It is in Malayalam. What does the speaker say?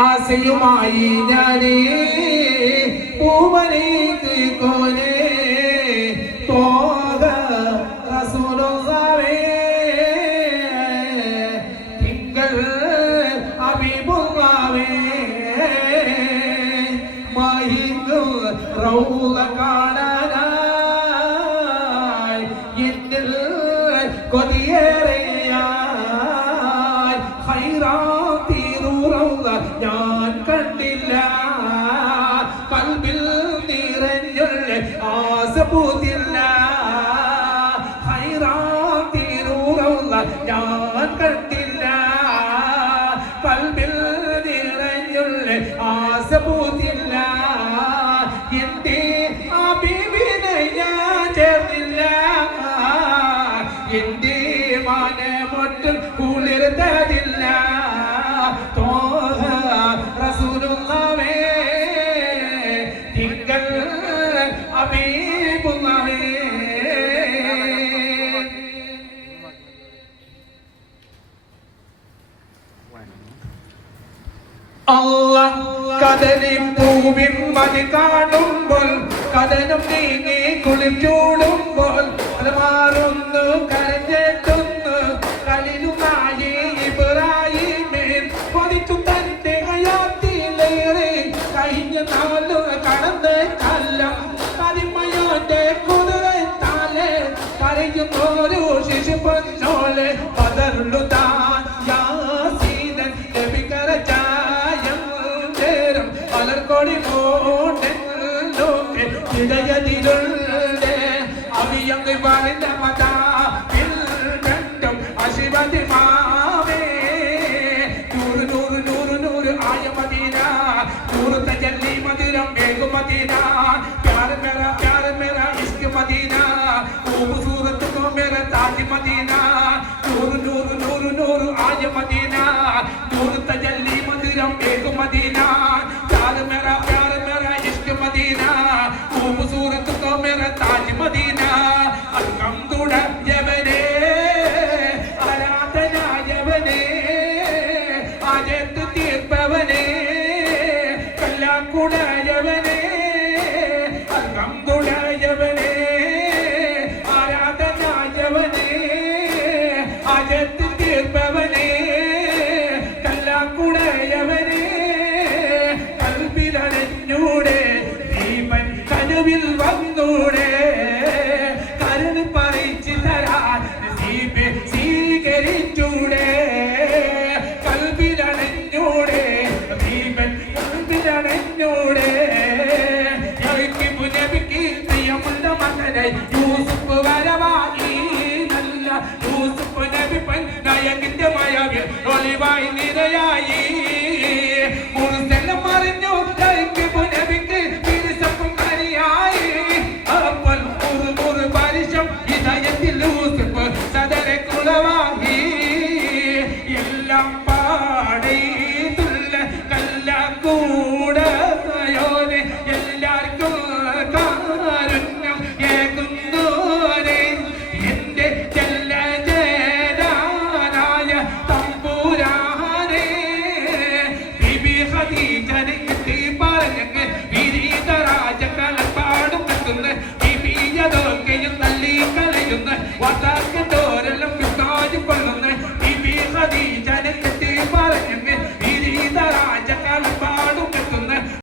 ആശയുമായി ഞാനേ പൂവനേക്ക് കോനെ തോക റസൂലുള്ളാഹേ തിങ്കൾ ഹബീബുള്ളാഹേ മഹിദ് റൗള കാണാനായി എന്നിൽ കൊതിയേറെയായി ഖൈറാത്തിറൂറൗള ഞാൻ കണ്ടില്ല കൽബിൽ നിറഞ്ഞുള്ള ആസ പൂത്തില്ല ഖൈറാത്തിറൂറൗള ഞാൻ കണ്ടില്ല കൽബിൽ നിറഞ്ഞുള്ള ആസ പൂത്തില്ല എന്റെ ഹബീബിനെ ഞാൻ ചേർന്നില്ല എന്റെ മനമൊട്ടും കുളിർത്തതില്ല തോഹ റസൂലുള്ളാഹേ തിങ്കൾ ഹബീബുള്ളാഹേ അല്ലാഹ് കദലിൻ പൂവിൻ മതി കാണുമ്പോൾ കദനം നീങ്ങി കുളിച്ചൂടുമ്പോൾ അത് മാറുന്നു കരഞ്ഞെത്തുന്നു കലിലുമായി ഇബ്രാഹിമേൻ കൊതിച്ചു തന്റെ ഹയാത്തിലേറെ കഴിഞ്ഞ നാളു കടന്ന് കല്ലം കരിമയോന്റെ കുതിരത്താലെ കരയുന്നോരു ശിശുപൊന്നോലെ പതർന്നു താൻ യാസീനൻ നബികര ചായം നേരം പലർക്കൊടി മോണ്ടെന്നോക്കെ ഇടയതിരുള്ളേ അവിയങ്ങ് പറഞ്ഞ മതാ കണ്ടും അശിവതി മാവേ നൂറ് നൂറ് നൂറ് നൂറ് ആയ മദീന നൂറ് തജല്ലി മധുരം വേഗം മദീന പ്യാർ മേര ഇഷ്ക് മദീന खूबसूरत को मेरा ताज मदीना नूर नूर नूर नूर आय मदीना नूर तजल्ली मधुरम एक मदीना प्यार मेरा इश्क मदीना खूबसूरत को मेरा ताज मदीना अल्हम्दुलिल्लाह आराधना जवने आजत तीर्पवने कल्याकुड़ा जवने अल्हम्दुलिल्लाह जवने വന്നൂടെ കരുണ പറിച്ചു തരാൻ സ്വീകരിച്ചൂടെ കൽബിലണഞ്ഞൂടെ ദീപൻ കൽബിലണഞ്ഞൂടെ നബിക്ക് പ്രിയമുള്ള മകനെ യൂസുഫ് വരവായി നല്ല യൂസുഫ് നബി നയകിന്റെ മയവിൽ ഒളിവായി നിരയായി മറിഞ്ഞു നബിക്ക് എല്ലാം പാടേതുള്ള കല്ലാക്കൂടയോനെ എല്ലാവർക്കും കാരുണ്യം ഏകുന്നോനെ എന്റെ ചെല്ലജേരാനായ തമ്പുരാനെ ബിബി ഖദീജനെ കിട്ടി പറഞ്ഞങ്ങ് വിരീത രാജകളപ്പാടും എത്തുന്ന ബിബിയതൊക്കെയും തള്ളി കളയുന്ന വാർത്താക്കത്തോരെല്ലാം കൊള്ളുന്ന ബിബി ഖദീജനെ കിട്ടി പറഞ്ഞങ്ങ് വിരീത രാജകൾ